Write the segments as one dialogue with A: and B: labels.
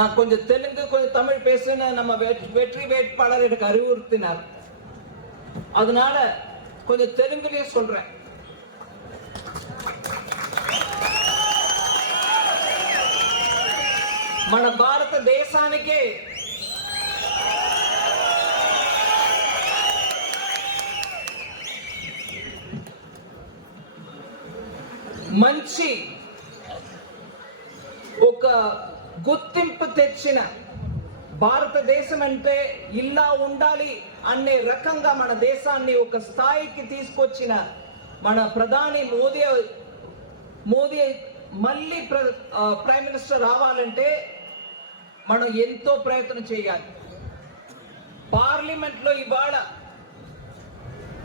A: நான் கொஞ்சம் தெலுங்கு கொஞ்சம் தமிழ் பேசுன்னு நம்ம வெற்றி வெற்றி வேட்பாளர் எனக்கு அறிவுறுத்தினார் அதனால கொஞ்சம் தெலுங்குலயே சொல்றேன் మన భారతదేశానికి మంచి ఒక గుర్తింపు తెచ్చిన భారతదేశం అంటే ఇలా ఉండాలి అనే రకంగా మన దేశాన్ని ఒక స్థాయికి తీసుకొచ్చిన మన ప్రధాని మోదీ మోదీ మళ్ళీ ప్ర- ప్రైమ్ మినిస్టర్ రావాలంటే మనం ఎంతో ప్రయత్నం చేయాలి. పార్లమెంట్లో ఇవాళ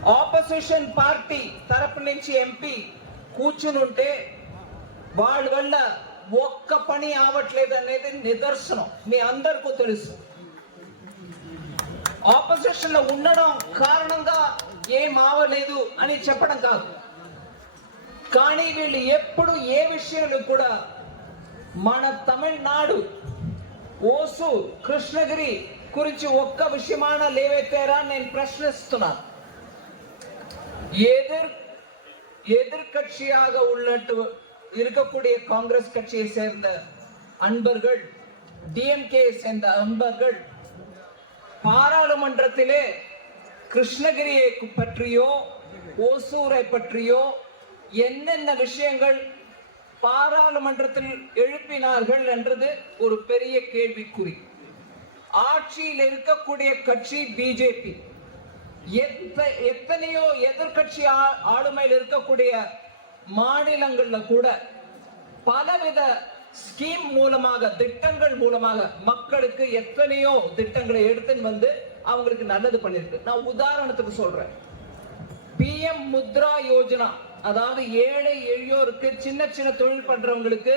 A: ఆపోజిషన్ పార్టీ తరపు నుంచి ఎంపీ కూర్చుని ఉంటే వాళ్ళ వల్ల ఒక్క పని ఆవట్లేదు అనేది నిదర్శనం మీ అందరికీ తెలుసు ఆపోజిషన్ లో ఉండడం కారణంగా ఏం ఆవలేదు అని చెప్పడం కాదు కానీ వీళ్ళు ఎప్పుడు ఏ విషయంలో కూడా మన తమిళనాడు ఓసు కృష్ణగిరి గురించి ఒక్క విషయమాన లేవెత్తారా అని నేను ప్రశ్నిస్తున్నాను எதிர் எதிர்கட்சியாக உள்ளட்டு இருக்கக்கூடிய காங்கிரஸ் கட்சியை சேர்ந்த அன்பர்கள் டிஎம்கே சேர்ந்த அன்பர்கள் பாராளுமன்றத்திலே கிருஷ்ணகிரியை பற்றியோ ஓசூரை பற்றியோ என்னென்ன விஷயங்கள் பாராளுமன்றத்தில் எழுப்பினார்கள் என்றது ஒரு பெரிய கேள்விக்குறி. ஆட்சியில் இருக்கக்கூடிய கட்சி பிஜேபி எத்த- எத்தனையோ எதிர்க்கட்சி ஆ- ஆளுமையில் இருக்கக்கூடிய மாநிலங்கள்ல கூட பலவித ஸ்கீம் மூலமாக திட்டங்கள் மூலமாக மக்களுக்கு எத்தனையோ திட்டங்களை எடுத்துன்னு வந்து அவங்களுக்கு நல்லது பண்ணிருக்கு நான் உதாரணத்துக்கு சொல்றேன். பிஎம் முத்ரா யோஜனா அதாவது ஏழை எளியோருக்கு சின்ன சின்ன தொழில் பண்றவங்களுக்கு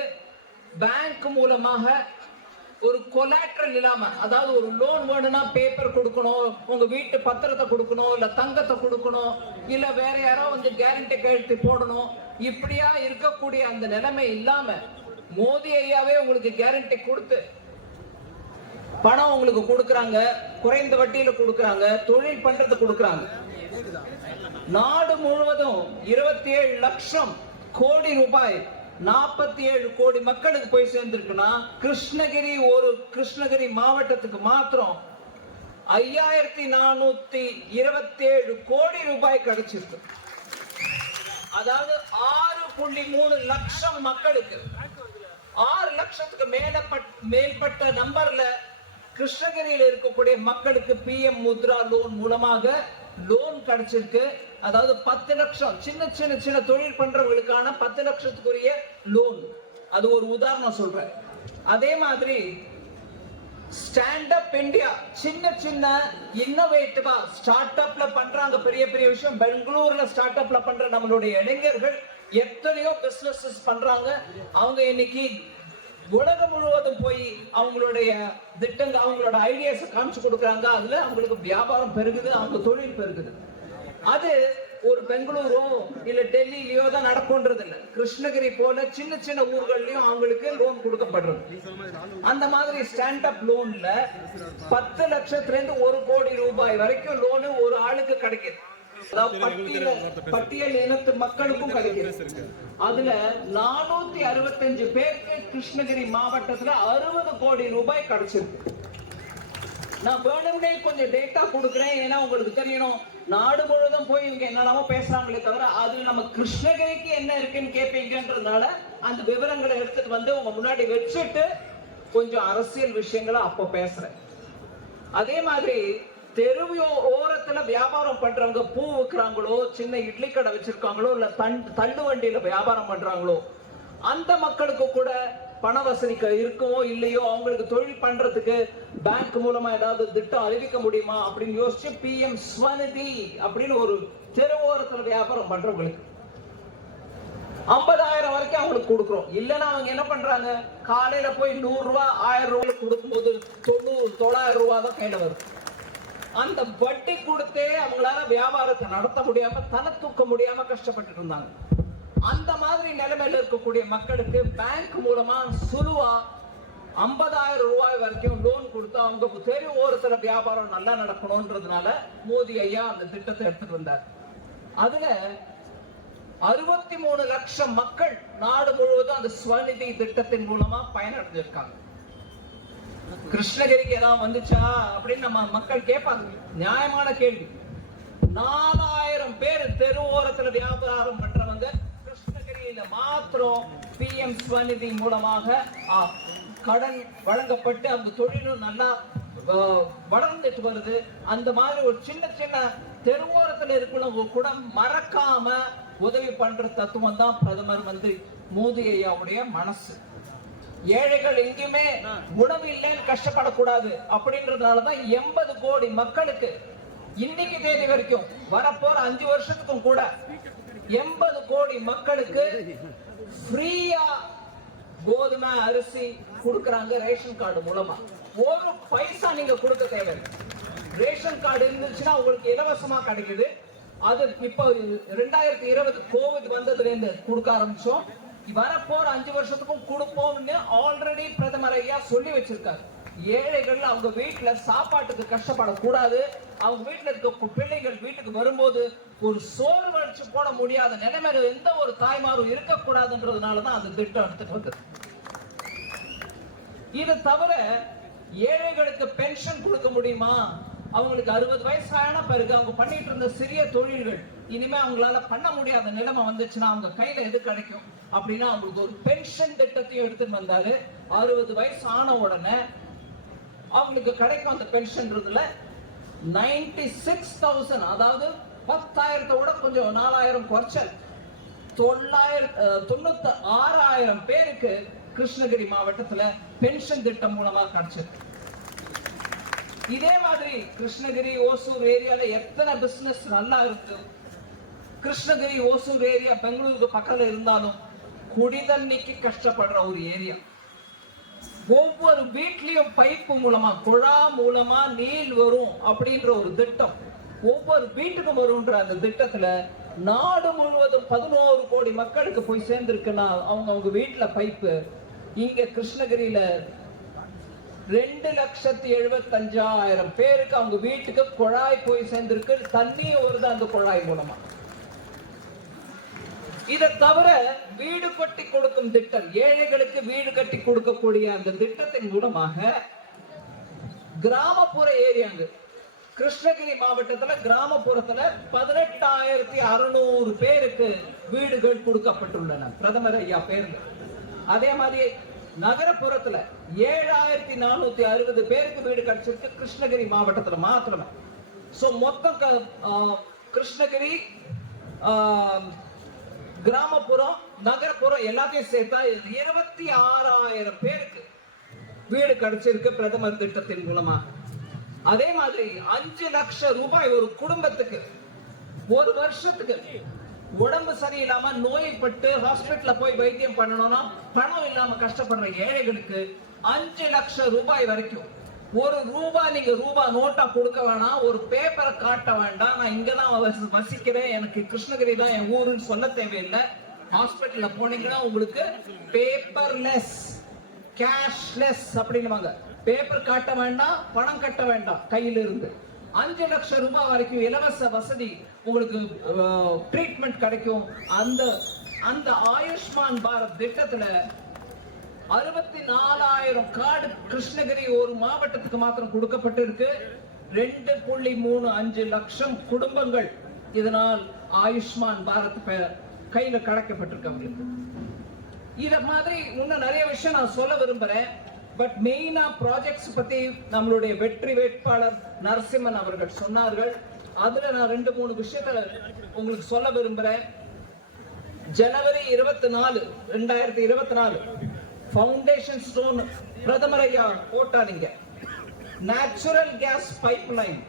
A: பேங்க் மூலமாக ஒரு கொலாட்ரல் இல்லாம அதாவது ஒரு லோன் வேணும்னா பேப்பர் கொடுக்கணும் உங்க வீட்டு பத்திரத்தை கொடுக்கணும் இல்ல தங்கத்தை கொடுக்கணும் இல்ல வேற யாரோ வந்து கேரண்டி கையெழுத்து போடணும். இப்படியா இருக்கக்கூடிய அந்த நிலைமை இல்லாம மோதி ஐயாவே உங்களுக்கு கேரண்டி கொடுத்து பணம் உங்களுக்கு கொடுக்கறாங்க குறைந்த வட்டியில கொடுக்கறாங்க தொழில் பண்றது கொடுக்கறாங்க. நாடு முழுவதும் இருபத்தி ஏழு லட்சம் கோடி ரூபாய் நாற்பத்தி ஏழு கோடி மக்களுக்கு போய் சேர்ந்திருக்குன்னா கிருஷ்ணகிரி ஒரு கிருஷ்ணகிரி மாவட்டத்துக்கு மாத்திரம் ஐயாயிரத்தி நானூத்தி இருபத்தி ஏழு கோடி ரூபாய் கிடைச்சிருக்கு. அதாவது ஆறு புள்ளி மூணு லட்சம் மக்களுக்கு ஆறு லட்சத்துக்கு மேல மேற்பட்ட நம்பர்ல கிருஷ்ணகிரியில் இருக்கக்கூடிய மக்களுக்கு பிஎம் முத்ரா லோன் மூலமாக லோன் கிடைச்சிருக்கு. அதாவது பத்து லட்சம் சின்ன சின்ன சின்ன தொழில் பண்றவங்களுக்கான பத்து லட்சத்துக்குரிய லோன் அது ஒரு உதாரணம் சொல்றேன். அதே மாதிரி ஸ்டாண்ட் அப் இந்தியா சின்ன சின்ன இன்னோவேட்டிவா ஸ்டார்ட் அப்ல பண்றாங்க. பெரிய பெரிய விஷயம். பெங்களூர்ல ஸ்டார்ட் அப்ல பண்ற நம்மளுடைய இளைஞர்கள் எத்தனையோ பிசினஸஸ் பண்றாங்க. அவங்க இன்னைக்கு உலகம் முழுவதும் போய் அவங்களுடைய திட்டங்கள் அவங்களோட ஐடியாஸ் காமிச்சு கொடுக்குறாங்க. அதுல அவங்களுக்கு வியாபாரம் பெருகுது அவங்க தொழில் பெருகுது. அது ஒரு பெங்களூரோ இல்ல டெல்லியிலயோ தான் நடக்கும்ன்றது இல்ல. கிருஷ்ணகிரி போல சின்ன சின்ன ஊர்கள்லயும் அவங்களுக்கு லோன் கொடுக்கப்படுறது. அந்த மாதிரி ஸ்டாண்ட் அப் லோன்ல பத்து லட்சத்துல இருந்து ஒரு கோடி ரூபாய் வரைக்கும் லோனு ஒரு ஆளுக்கு கிடைக்குது. பட்டியல பட்டியல் இனத்து மக்களுக்கும் கிடைக்குது. அதுல நானூத்தி அறுபத்தஞ்சு பேருக்கு கிருஷ்ணகிரி மாவட்டத்துல அறுபது கோடி ரூபாய் கிடைச்சிருக்கு. நான் வேணும்னே கொஞ்சம் டேட்டா கொடுக்குறேன் ஏன்னா உங்களுக்கு தெரியணும். நாடு முழுவதும் போய் இவங்க என்னெல்லாமோ பேசுறாங்களே தவிர அது நம்ம கிருஷ்ணகிரிக்கு என்ன இருக்குன்னு கேட்பீங்கன்றதுனால அந்த விவரங்களை எடுத்துட்டு வந்து உங்க முன்னாடி வச்சுட்டு கொஞ்சம் அரசியல் விஷயங்களை அப்போ பேசுறேன். அதே மாதிரி தெருவு ஓரத்துல வியாபாரம் பண்றவங்க பூ விற்கிறாங்களோ சின்ன இட்லி கடை வச்சிருக்காங்களோ இல்ல தண் தள்ளு வண்டியில வியாபாரம் பண்றாங்களோ அந்த மக்களுக்கு கூட பண வசதி இருக்கவோ இல்லையோ அவங்களுக்கு தொழில் பண்றதுக்கு பேங்க் மூலமா ஏதாவது திட்டம் அறிவிக்க முடியுமா அப்படின்னு யோசிச்சு பிஎம் ஸ்வநிதி அப்படின்னு ஒரு தெருவோரத்துல வியாபாரம் பண்றவங்களுக்கு ஐம்பதாயிரம் வரைக்கும் அவங்களுக்கு கொடுக்குறோம். இல்லைன்னா அவங்க என்ன பண்றாங்க? காலையில போய் நூறு ரூபாய் ஆயிரம் ரூபாய் கொடுக்கும்போது தொண்ணூறு தொள்ளாயிரம் ரூபாய் தான் கையில வரும். அந்த வட்டி கொடுத்தே அவங்களால வியாபாரத்தை நடத்த முடியாம தலை தூக்க முடியாம கஷ்டப்பட்டு இருந்தாங்க. அந்த மாதிரி நிலைமையில இருக்கக்கூடிய மக்களுக்கு பேங்க் மூலமா சுருவா ஐம்பதாயிரம் ரூபாய் வரைக்கும் லோன் கொடுத்து அவங்க தெரு சில வியாபாரம் நல்லா நடக்கணும்ன்றதுனால மோடி ஐயா அந்த திட்டத்தை எடுத்துட்டு வந்தார். அதுல அறுபத்தி மூணு லட்சம் மக்கள் நாடு முழுவதும் அந்த ஸ்வநிதி திட்டத்தின் மூலமா பயனடைஞ்சிருக்காங்க கிருஷ்ணகிரிக்கு ஏதாவது வந்துச்சா அப்படின்னு நம்ம மக்கள் கேட்பாங்க. நியாயமான கேள்வி. நாலாயிரம் பேர் தெரு ஓரத்துல வியாபாரம் பண்றவங்க மாத்திரம் மாத்திரம் பிஎம் ஸ்வநிதி மூலமாக கடன் வழங்கப்பட்டு அந்த தொழிலும் நல்லா வளர்ந்துட்டு வருது. அந்த மாதிரி ஒரு சின்ன சின்ன தெருவோரத்துல இருக்கிறவங்க கூட மறக்காம உதவி பண்ற தத்துவம் தான் பிரதமர் வந்து மோதி ஐயாவுடைய மனசு. ஏழைகள் எங்கேயுமே உணவு இல்லைன்னு கஷ்டப்படக்கூடாது அப்படின்றதுனாலதான் எண்பது கோடி மக்களுக்கு இன்னைக்கு தேதி வரைக்கும் வரப்போற அஞ்சு வருஷத்துக்கும் கூட எண்பது கோடி மக்களுக்கு ஃப்ரீயா கோதுமை அரிசி கொடுக்கறாங்க ரேஷன் கார்டு மூலமா. ஒரு பைசா நீங்க கொடுக்க தேவையில்லை. ரேஷன் கார்டு இருந்துச்சுன்னா உங்களுக்கு இலவசமா கிடைக்குது. அது இப்போ ரெண்டாயிரத்தி இருபது கோவிட் வந்ததுல இருந்து கொடுக்க ஆரம்பிச்சோம். வரப்போற அஞ்சு வருஷத்துக்கும் கொடுப்போம்னு ஆல்ரெடி பிரதமர் ஐயா சொல்லி வச்சிருக்காரு. ஏழைகள் அவங்க வீட்டில் சாப்பாட்டுக்கு கஷ்டப்படக்கூடாது. அவங்க வீட்டில் இருக்க பிள்ளைகள் வீட்டுக்கு வரும்போது ஒரு சோறு வளர்ச்சி போட முடியாத நிலைமையில எந்த ஒரு தாய்மாரும் இருக்கக்கூடாதுன்றதுனாலதான் அந்த திட்டம் எடுத்துட்டு வந்தது. இது தவிர ஏழைகளுக்கு பென்ஷன் கொடுக்க முடியுமா? அவங்களுக்கு அறுபது வயசு ஆன பிறகு அவங்க பண்ணிட்டு இருந்த சிறிய தொழில்கள் இனிமே அவங்களால பண்ண முடியாத நிலைமை வந்துச்சுன்னா அவங்க கையில எது கிடைக்கும்? அப்படின்னா அவங்களுக்கு ஒரு பென்ஷன் திட்டத்தையும் எடுத்துட்டு வந்தாரு. அறுபது வயசு ஆன உடனே அவங்களுக்கு கிடைக்கும் அந்த பென்ஷன்றதுல நைன்டி சிக்ஸ் தௌசண்ட் அதாவது பத்தாயிரத்தை விட கொஞ்சம் நாலாயிரம் குறைச்சல். தொள்ளாயிரம் அஹ், தொண்ணூத்தி ஆறாயிரம் பேருக்கு கிருஷ்ணகிரி மாவட்டத்துல பென்ஷன் திட்டம் மூலமா கிடைச்சது. இதே மாதிரி கிருஷ்ணகிரி ஓசூர் ஏரியால எத்தனை பிசினஸ் நல்லா இருக்கு. கிருஷ்ணகிரி ஓசூர் ஏரியா பெங்களூருக்கு பக்கத்துல இருந்தாலும் குடிதண்ணிக்கு கஷ்டப்படுற ஒரு ஏரியா. ஒவ்வொரு வீட்லயும் பைப்பு மூலமா குழா மூலமா நீர் வரும் அப்படின்ற ஒரு திட்டம். ஒவ்வொரு வீட்டுக்கும் வரும்ன்ற அந்த திட்டத்துல நாடு முழுவதும் பதினோரு கோடி மக்களுக்கு போய் சேர்ந்திருக்குன்னா அவங்க அவங்க வீட்டுல பைப்பு. இங்க கிருஷ்ணகிரியில ரெண்டு லட்சத்தி எழுபத்தஞ்சாயிரம் பேருக்கு அவங்க வீட்டுக்கு குழாய் போய் சேர்ந்திருக்கு. தண்ணி வருது அந்த குழாய் மூலமா. இதை தவிர வீடு கட்டி கொடுக்கும் திட்டம் ஏழைகளுக்கு வீடு கட்டி கொடுக்கக்கூடிய அந்த திட்டத்தின் மூலமாக கிராமப்புற ஏரியாங்க கிருஷ்ணகிரி மாவட்டத்துல கிராமப்புறத்துல பதினெட்டாயிரத்தி அறுநூறு பேருக்கு வீடுகள் கொடுக்கப்பட்டுள்ளன. பிரதமர் ஐயா பேர்ல. அதே மாதிரி நகரப்புறத்துல ஏழாயிரத்தி நானூத்தி அறுபது பேருக்கு வீடு கிடைச்சிருக்கு கிருஷ்ணகிரி மாவட்டத்துல மாத்திரமே. சோ மொத்தம் கிருஷ்ணகிரி கிராமப்புறம் நகரப்புறம் எல்லாத்தையும் சேர்த்தா இருபத்தி ஆறாயிரம் பேருக்கு வீடு கிடைச்சிருக்கு பிரதமர் திட்டத்தின் மூலமா அதே மாதிரி அஞ்சு லட்சம் ரூபாய் ஒரு குடும்பத்துக்கு ஒரு வருஷத்துக்கு உடம்பு சரியில்லாம நோய்பட்டு ஹாஸ்பிட்டல்ல போய் வைத்தியம் பண்ணணும்னா பணம் இல்லாம கஷ்டப்படுற ஏழைகளுக்கு அஞ்சு லட்சம் ரூபாய் வரைக்கும் ஒரு ரூபாய் நீங்க ரூபா நோட்டா கொடுக்க வேணாம். ஒரு பேப்பரை காட்ட வேண்டாம். நான் இங்கதான் வசி- வசிக்கிறேன். எனக்கு கிருஷ்ணகிரி தான் என் ஊருன்னு சொல்ல தேவையில்லை. ஹாஸ்பிட்டல்ல போனீங்கன்னா உங்களுக்கு பேப்பர்லெஸ் கேஷ்லெஸ் அப்படின்னுவாங்க. பேப்பர் காட்ட வேண்டாம் பணம் கட்ட வேண்டாம் கையில இருந்து அஞ்சு லட்சம் ரூபாய் வரைக்கும் இலவச வசதி உங்களுக்கு ட்ரீட்மெண்ட் கிடைக்கும். அந்த அந்த ஆயுஷ்மான் பாரத் திட்டத்துல அறுபத்தி நாலாயிரம் கார்டு கிருஷ்ணகிரி ஒரு மாவட்டத்துக்கு மாத்திரம் கொடுக்கப்பட்டிருக்கு. ரெண்டு புள்ளி மூணு அஞ்சு லட்சம் குடும்பங்கள் இதனால் ஆயுஷ்மான் பாரத் கையில கிடைக்கப்பட்டிருக்கு அவங்களுக்கு இத மாதிரி இன்னும் நிறைய விஷயம் நான் சொல்ல விரும்புறேன். பட் மெயினா ப்ராஜெக்ட்ஸ் பத்தி நம்மளுடைய வெற்றி வேட்பாளர் நரசிம்மன் அவர்கள் சொன்னார்கள். அதுல நான் ரெண்டு மூணு விஷயத்த உங்களுக்கு சொல்ல விரும்புறேன். ஜனவரி இருபத்தி நாலு ரெண்டாயிரத்தி இருபத்தி நாலு. ஃபவுண்டேஷன் ஸ்டோன் பிரதமர் ஐயா போட்டாதீங்க natural gas pipeline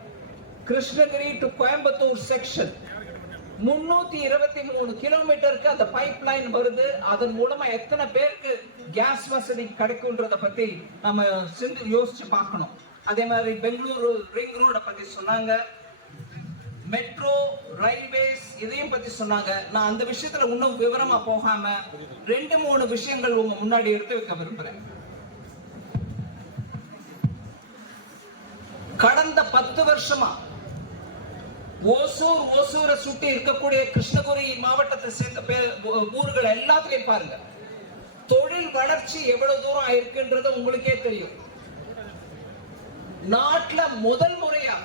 A: Krishnagiri to Coimbatore section முன்னூத்தி இருபத்தி மூணு கிலோமீட்டருக்கு அந்த பைப் லைன் வருது. அதன் மூலமா எத்தனை பேருக்கு கேஸ் வசதி கிடைக்கும்ன்றத பத்தி நம்ம சிந்து யோசிச்சு பார்க்கணும். அதே மாதிரி பெங்களூரு ரிங் ரோட பத்தி சொன்னாங்க. மெட்ரோ இதையும் பத்தி சொன்னாங்க. நான் அந்த விஷயத்துல இன்னும் விவரமா போகாம ரெண்டு மூணு விஷயங்கள் உங்க முன்னாடி எடுத்து வைக்க விரும்புறேன். கடந்த பத்து வருஷமா ஓசூர் ஓசூரை சுட்டி இருக்கக்கூடிய கிருஷ்ணகுரி மாவட்டத்தை சேர்ந்த ஊர்கள் எல்லாத்திலையும் பாருங்க. தொழில் வளர்ச்சி எவ்வளவு தூரம் ஆயிருக்குன்றது உங்களுக்கே தெரியும். நாட்டுல முதல் முறையா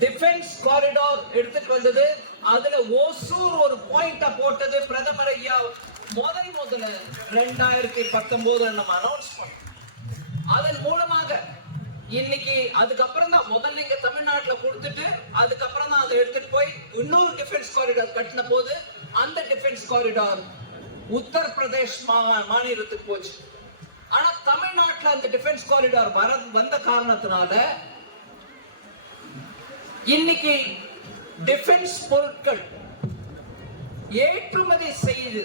A: டிஃபென்ஸ் காரிடார் எடுத்துட்டு வந்தது. அதுல ஓசூர் ஒரு பாயிண்ட போட்டது. பிரதமர் ஐயா முதல் முதல்ல ரெண்டாயிரத்தி பத்தொன்பதுல நம்ம அனௌன்ஸ் பண்ணோம். அதன் மூலமாக இன்னைக்கு அதுக்கப்புறம் தான் முதல்ல இங்க தமிழ்நாட்டுல கொடுத்துட்டு அதுக்கப்புறம் தான் அதை எடுத்துட்டு போய் இன்னொரு டிஃபென்ஸ் காரிடார் கட்டின போது அந்த டிஃபென்ஸ் காரிடார் உத்தரப்பிரதேஷ் மா- மாநிலத்துக்கு போச்சு. ஆனா தமிழ்நாட்டுல அந்த டிஃபென்ஸ் காரிடார் வர வந்த காரணத்தினால இன்னைக்கு டிஃபென்ஸ் பொருட்கள் ஏற்றுமதி செய்து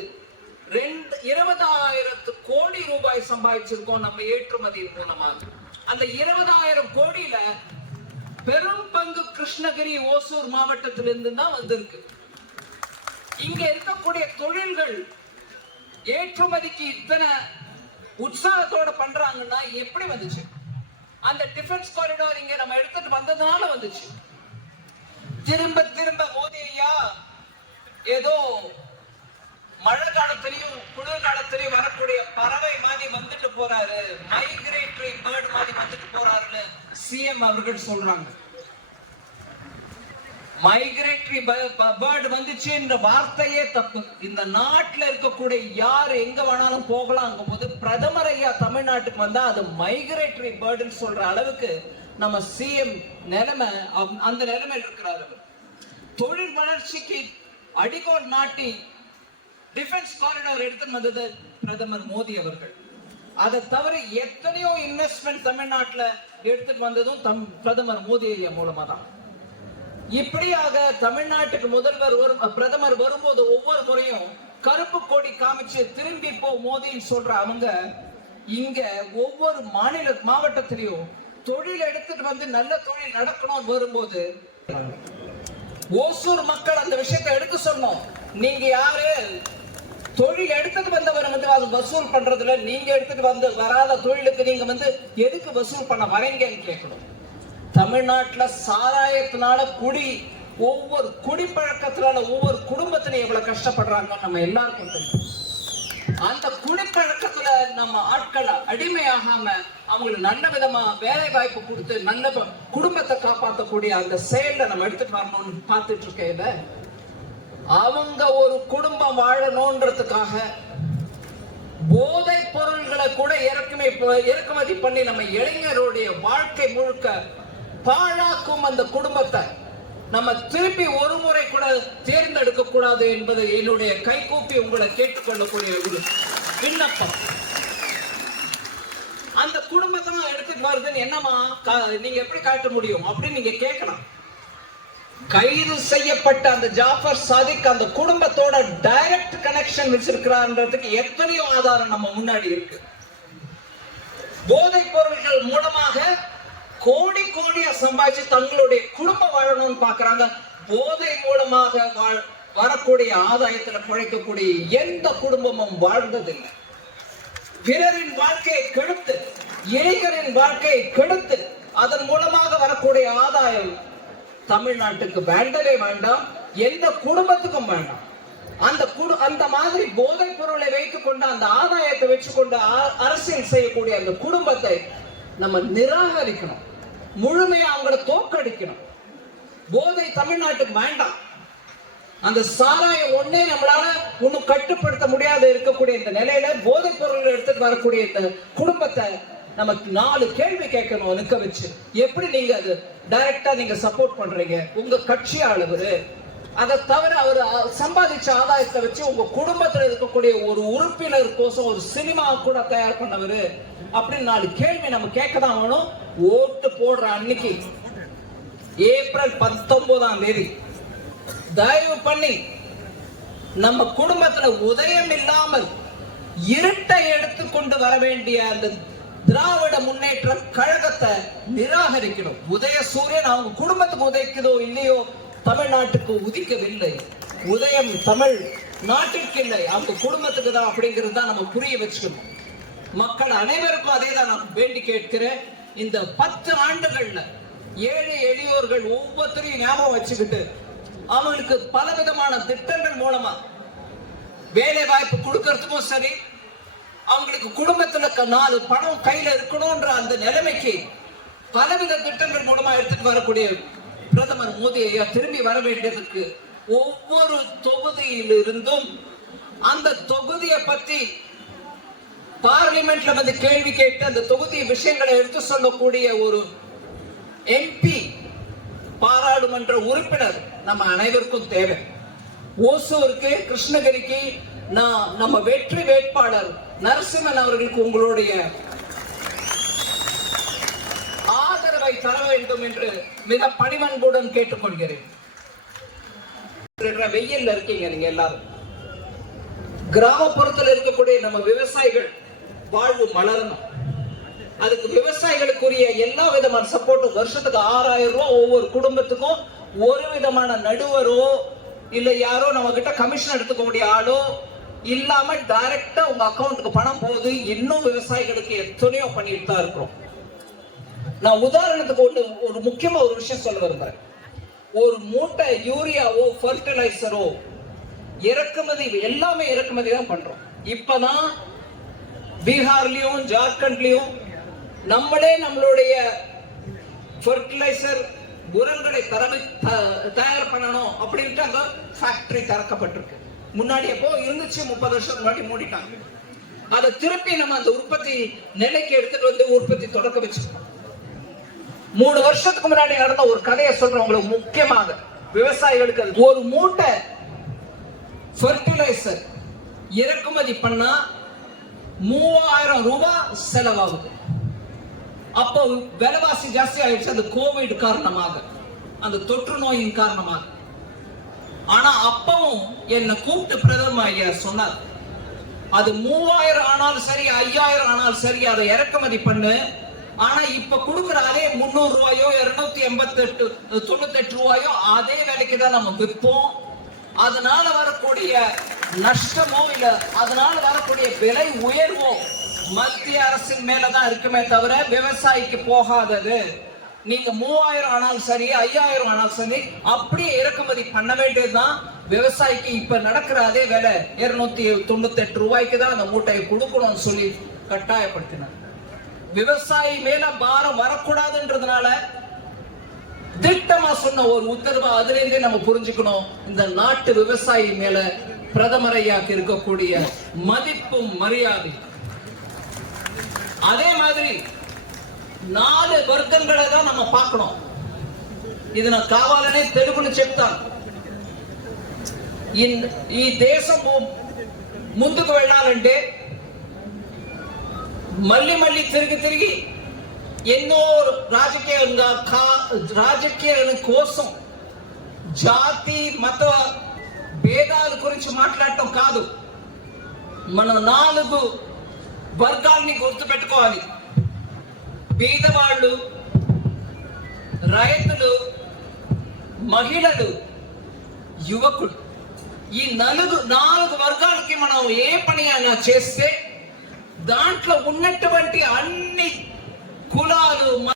A: ரெண்டு இருபதாயிரத்து கோடி ரூபாய் சம்பாதிச்சிருக்கோம் நம்ம ஏற்றுமதி மூலமாக. அந்த இருபதாயிரம் கோடியில பெரும் பங்கு கிருஷ்ணகிரி ஓசூர் மாவட்டத்திலிருந்து தான் வந்திருக்கு. இங்க இருக்கக்கூடிய தொழில்கள் ஏற்றுமதிக்கு இத்தனை உற்சாகத்தோட பண்றாங்கன்னா எப்படி வந்துச்சு? அந்த டிஃபென்ஸ் காரிடோர் இங்க நம்ம எடுத்துட்டு வந்ததுனால வந்துச்சு. திரும்ப திரும்ப மோதி ஐயா ஏதோ மழை காலத்திலையும் குளிர் காலத்திலையும் வரக்கூடிய பறவை மாதிரி வந்துட்டு போறாரு. மைக்ரேட்டரி பேர்டு மாதிரி வந்துட்டு போறாருன்னு சிஎம் அவர்கள் சொல்றாங்க. மைக்ரேட்டரி பேர்டு வந்துச்சுன்ற வார்த்தையே தப்பு. இந்த நாட்டுல இருக்கக்கூடிய யார் எங்க வேணாலும் போகலாங்கும் போது பிரதமர் ஐயா தமிழ்நாட்டுக்கு வந்தா அது மைக்ரேட்டரி பேர்டுன்னு சொல்ற அளவுக்கு நம்ம சிஎம் நிலைமை அந்த நிலைமையில் இருக்கிறார் அவர். தொழில் வளர்ச்சிக்கு அடிகோல் நாட்டி டிஃபென்ஸ் காரிடார் எடுத்து வந்தது பிரதமர் மோடி அவர்கள். அதை தவிர எத்தனையோ இன்வெஸ்ட்மெண்ட் தமிழ்நாட்டில் எடுத்துட்டு வந்ததும் தம் பிரதமர் மோடி ஐயா மூலமா தான். இப்படியாக தமிழ்நாட்டுக்கு முதல்வர் வரும் பிரதமர் வரும்போது ஒவ்வொரு முறையும் கருப்பு கொடி காமிச்சு திரும்பி போ மோதின்னு சொல்ற அவங்க இங்க ஒவ்வொரு மாநில மாவட்டத்திலையும் தொழில் எடுத்துட்டு வந்து நல்ல தொழில் நடக்கணும் வரும்போது ஓசூர் மக்கள் அந்த விஷயத்தை எடுத்து சொன்னோம். நீங்க யாரு? தொழில் எடுத்துட்டு வந்தவர் வந்து அது வசூல் பண்றதுல நீங்க எடுத்துட்டு வந்து வராத தொழிலுக்கு நீங்க வந்து எதுக்கு வசூல் பண்ண வரீங்கன்னு கேட்கணும். தமிழ்நாட்டுல சாராயத்தினால குடி ஒவ்வொரு குடிப்பழக்கத்தினால ஒவ்வொரு குடும்பத்திலையும் எவ்வளவு கஷ்டப்படுறாங்கன்னு நம்ம எல்லாருக்கும் தெரியும். அந்த குடிப்பழக்கத்துல நம்ம ஆட்களை அடிமையாகாம அவங்களுக்கு நல்ல விதமா வேலை வாய்ப்பு கொடுத்து நல்ல குடும்பத்தை காப்பாற்றக்கூடிய அந்த செயலை நம்ம எடுத்துட்டு வரணும்னு பார்த்துட்டு இருக்கேன் அவங்க ஒரு குடும்பம் வாழணுன்றதுக்காக போதை பொருள்களை கூட இறக்குமை இறக்குமதி பண்ணி நம்ம இளைஞருடைய வாழ்க்கை முழுக்க பாழாக்கும் அந்த குடும்பத்தை நம்ம திருப்பி ஒரு முறை கூட தேர்ந்தெடுக்க கூடாது என்பது என்னுடைய கைகூப்பி உங்களை கேட்டுக்கொள்ளக்கூடிய ஒரு விண்ணப்பம். அந்த குடும்பத்தை நான் எடுத்துட்டு வருதுன்னு என்னமா கா- நீங்க எப்படி காட்ட முடியும்? அப்படின்னு நீங்க கேட்கலாம் கைது செய்யப்பட்ட அந்த ஜாஃபர் சாதிக் அந்த குடும்பத்தோட டைரக்ட் கனெக்ஷன் வச்சிருக்கிறான்றதுக்கு எத்தனையோ ஆதாரம் நம்ம முன்னாடி இருக்கு. போதைப் பொருள்கள் மூலமாக கோடி கோடியா சம்பாதிச்சு தங்களுடைய குடும்பம் வாழணும்னு பாக்குறாங்க. போதை மூலமாக வாழ்- வரக்கூடிய ஆதாயத்துல பிழைக்கக்கூடிய எந்த குடும்பமும் வாழ்ந்ததில்லை. பிறரின் வாழ்க்கையை கெடுத்து இளைஞரின் வாழ்க்கையை கெடுத்து அதன் மூலமாக வரக்கூடிய ஆதாயம் தமிழ்நாட்டுக்கு வேண்டவே வேண்டாம் எந்த குடும்பத்துக்கும் வேண்டாம். அந்த குடு அந்த மாதிரி போதைப் பொருளை வைத்துக் கொண்டு அந்த ஆதாயத்தை வச்சுக்கொண்டு அ- அரசியல் செய்யக்கூடிய அந்த குடும்பத்தை நம்ம நிராகரிக்கணும். முழுமையா அவங்கள தோக்கடிக்கணும் போதை தமிழ்நாட்டுக்கு வேண்டாம். அந்த சாராயம் ஒண்ணே நம்மளால ஒன்றும் கட்டுப்படுத்த முடியாத இருக்கக்கூடிய இந்த நிலையில போதைப் பொருள் எடுத்துட்டு வரக்கூடிய இந்த குடும்பத்தை நமக்கு நாலு கேள்வி கேட்கணும் நிக்க வச்சு. எப்படி நீங்க அது டைரக்டா நீங்க சப்போர்ட் பண்றீங்க? உங்க கட்சி அளவுரு அதை தவிர அவர் சம்பாதிச்ச ஆதாயத்தை வச்சு உங்க குடும்பத்துல இருக்கக்கூடிய ஒரு உறுப்பினர் கோசம் ஒரு சினிமா கூட தயார் பண்ணவர் அப்படின்னு நாலு கேள்வி நம்ம கேட்க தான் வேணும் ஓட்டு போடுற அன்னைக்கு ஏப்ரல் பத்தொன்பதாம் தேதி தயவு பண்ணி நம்ம குடும்பத்துல உதயம் இல்லாமல் இருட்டை எடுத்து கொண்டு வர வேண்டிய அந்த திராவிட முன்னேற்றம் கழகத்தை நிராகரிக்கணும். உதய சூரியன் அவங்க குடும்பத்துக்கு உதைக்குதோ இல்லையோ தமிழ்நாட்டுக்கு உதிக்கவில்லை. உதயம் தமிழ் நாட்டிற்கு இல்லை. அவங்க குடும்பத்துக்கு தான் அப்படிங்கிறது தான் நம்ம புரிய வச்சுக்கணும். மக்கள் அனைவருக்கும் அதே தான் நான் வேண்டி கேட்கிறேன். இந்த பத்து ஆண்டுகள்ல ஏழை எளியோர்கள் ஒவ்வொருத்தரையும் ஞாபகம் வச்சுக்கிட்டு அவங்களுக்கு பலவிதமான திட்டங்கள் மூலமா வேலை வாய்ப்பு கொடுக்கறதுக்கும் சரி அவங்களுக்கு குடும்பத்துல க- நாலு பணம் கையில இருக்கணும்ன்ற அந்த நிலைமைக்கு பலவித திட்டங்கள் மூலமா எடுத்துட்டு வரக்கூடிய பிரதமர் மோடி ஐயா திரும்பி வர வேண்டியதற்கு ஒவ்வொரு தொகுதியிலிருந்தும் அந்த தொகுதியை பத்தி பார்லிமெண்ட்ல வந்து கேள்வி கேட்டு அந்த தொகுதி விஷயங்களை எடுத்து சொல்லக்கூடிய ஒரு எம்பி பாராளுமன்ற உறுப்பினர் நம்ம அனைவருக்கும் தேவை. ஓசூருக்கு கிருஷ்ணகிரிக்கு நான் நம்ம வெற்றி வேட்பாளர் நரசிம்மன் அவர்களுக்கு உங்களுடைய ஆதரவை தர வேண்டும் என்று மிக பணிவன்புடன் கேட்டுக்கொள்கிறேன். வெயில் வெயில்ல இருக்கீங்க நீங்க எல்லாரும். கிராமப்புறத்தில் இருக்கக்கூடிய நம்ம விவசாயிகள் வாழ்வு மலரணும். அதுக்கு விவசாயிகளுக்குரிய எல்லா விதமான சப்போர்ட்டும் வருஷத்துக்கு ஆறாயிரம் ரூபாய் ஒவ்வொரு குடும்பத்துக்கும் ஒரு விதமான நடுவரோ இல்ல யாரோ நம்ம கிட்ட கமிஷன் எடுத்துக்க முடிய ஆளோ இல்லாம டைரக்டா உங்க அக்கௌண்ட்டுக்கு பணம் போகுது. இன்னும் விவசாயிகளுக்கு எத்தனையோ பண்ணிட்டு தான் இருக்கிறோம். நான் உதாரணத்துக்கு ஒண்ணு ஒரு முக்கியமா ஒரு விஷயம் சொல்ல விரும்புறேன். ஒரு மூட்டை யூரியாவோ ஃபர்டிலைசரோ இறக்குமதி எல்லாமே இறக்குமதி தான் பண்றோம். இப்பதான் பீகார்லயும் ஜார்க்கண்ட்லயும் நம்மளே நம்மளுடைய ஃபர்டிலைசர் உரங்களை தரவை தயார் பண்ணணும் அப்படின்ட்டு அங்கே ஃபேக்டரி திறக்கப்பட்டிருக்கு. முன்னாடி எப்போ இருந்துச்சு முப்பது வருஷம் முன்னாடி மூடிட்டாங்க. அதை திருப்பி நம்ம அந்த உற்பத்தி நிலைக்கு எடுத்துட்டு வந்து உற்பத்தி தொடக்க வச்சிருக்கோம். மூணு வருஷத்துக்கு முன்னாடி நடந்த ஒரு கதையை சொல்றேன் உங்களுக்கு முக்கியமாக. விவசாயிகளுக்கு அது. ஒரு மூட்டை ஃபர்டிலைசர் இறக்குமதி பண்ணா மூவாயிரம் ரூபாய் செலவாகுது. அப்போ விலைவாசி ஜாஸ்தி ஆயிடுச்சு. அந்த கோவிட் காரணமாக. அந்த தொற்று நோயின் காரணமாக. ஆனா அப்பவும் என்னை கூப்பிட்டு பிரதமர் ஐயா சொன்னார். அது மூவாயிரம் ஆனாலும் சரி ஐயாயிரம் ஆனாலும் சரி அதை இறக்குமதி பண்ணு. ஆனா இப்ப கொடுக்குற அதே முந்நூறு ரூபாயோ இருநூத்தி எண்பத்தி எட்டு தொண்ணூத்தி எட்டு ரூபாயோ அதே விலைக்கு தான் நம்ம விற்போம். அதனால வரக்கூடிய நஷ்டமோ இல்ல அதனால வரக்கூடிய விலை உயர்வோ மத்திய அரசின் மேலதான் இருக்குமே தவிர விவசாயிக்கு போகாதது. நீங்க மூவாயிரம் ஆனாலும் சரி ஐயாயிரம் ஆனாலும் சரி அப்படியே இறக்குமதி பண்ண வேண்டியதுதான். விவசாயிக்கு இப்ப நடக்கிற அதே விலை இருநூத்தி தொண்ணூத்தி எட்டு ரூபாய்க்கு தான் அந்த மூட்டையை கொடுக்கணும்னு சொல்லி கட்டாயப்படுத்தினார் விவசாயி மேல பாரம் வரக்கூடாதுன்றதுனால திட்டமா சொன்ன ஒரு உத்தரவு அதுல இருந்தே நம்ம புரிஞ்சுக்கணும். இந்த நாட்டு விவசாயி மேல பிரதமர் ஐயாக்கு இருக்கக்கூடிய மதிப்பும் மரியாதை அதே மாதிரி నాలుగు వర్గంగా நம்ம பார்க்கணும் ఇది నాకు కావాలనే తెలుగుని చెప్తాను ఇన్- ఈ దేశం ముందుకు వెళ్ళాలంటే మళ్ళీ మళ్ళీ తిరిగి తిరిగి ఎన్నో రాజకీయంగా కా రాజకీయాల కోసం జాతి మత భేదాల గురించి మాట్లాడటం కాదు మన నాలుగు వర్గాల్ని గుర్తుపెట్టుకోవాలి. పేదవాళ్ళు రైతులు మహిళలు యువకులు. ఈ నలుగు నాలుగు వర్గాలకి మనం ఏ పని అయినా చేస్తే దాంట్లో ఉన్నటువంటి అన్ని కులాలు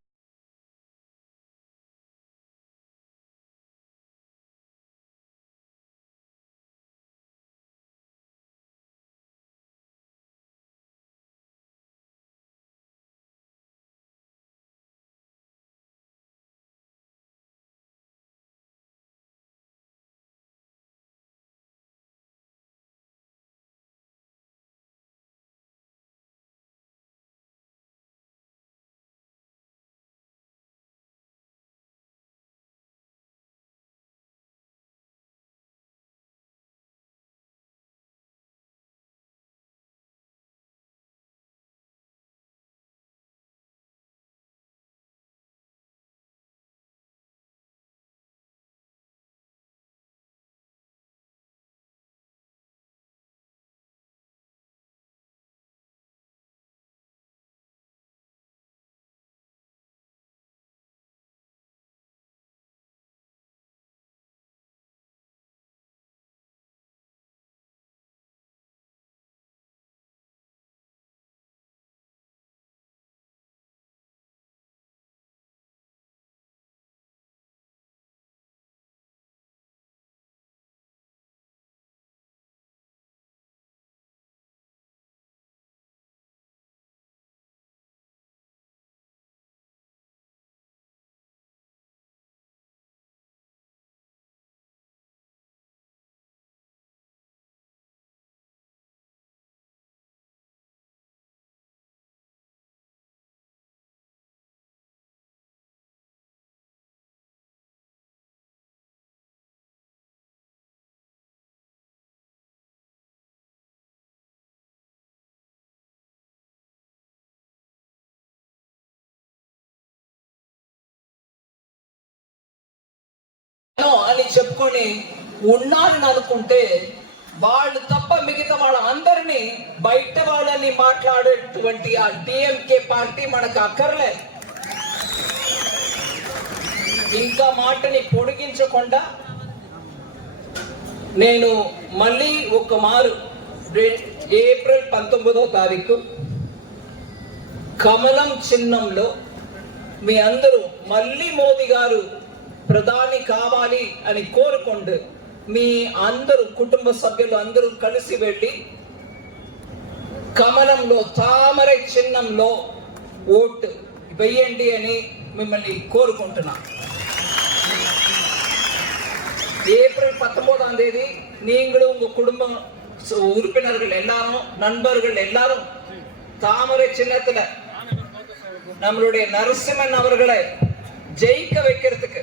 A: చెప్పుకొని ఉన్నారని అనుకుంటే వాళ్ళు తప్ప మిగతా వాళ్ళందరినీ బయట వాళ్ళని మాట్లాడేటువంటి ఆ డిఎంకే పార్టీ మనకు అక్కర్లేదు. ఇంకా మాటని పొడిగించకుండా నేను మళ్ళీ ఒక మారు ఏప్రిల్ పంతొమ్మిదో తారీఖు కమలం చిహ్నంలో మీ అందరూ మళ్ళీ మోదీ గారు ప్రధాని కావాలి అని కోరుకుంటూ మీ అందరూ కుటుంబ సభ్యులు అందరూ కలిసి వెళ్ళి కమలంలో తామర చిహ్నంలో ఓటు వెయ్యండి అని మిమ్మల్ని కోరుకుంటున్నా ஏப்ரல் பத்தொன்பதாம் தேதி நீங்களும் உங்க குடும்பம் சு- உறுப்பினர்கள் எல்லாரும் நண்பர்கள் எல்லாரும் தாமரை சின்னத்துல நம்மளுடைய நரசிம்மன் அவர்களை ஜெயிக்க வைக்கிறதுக்கு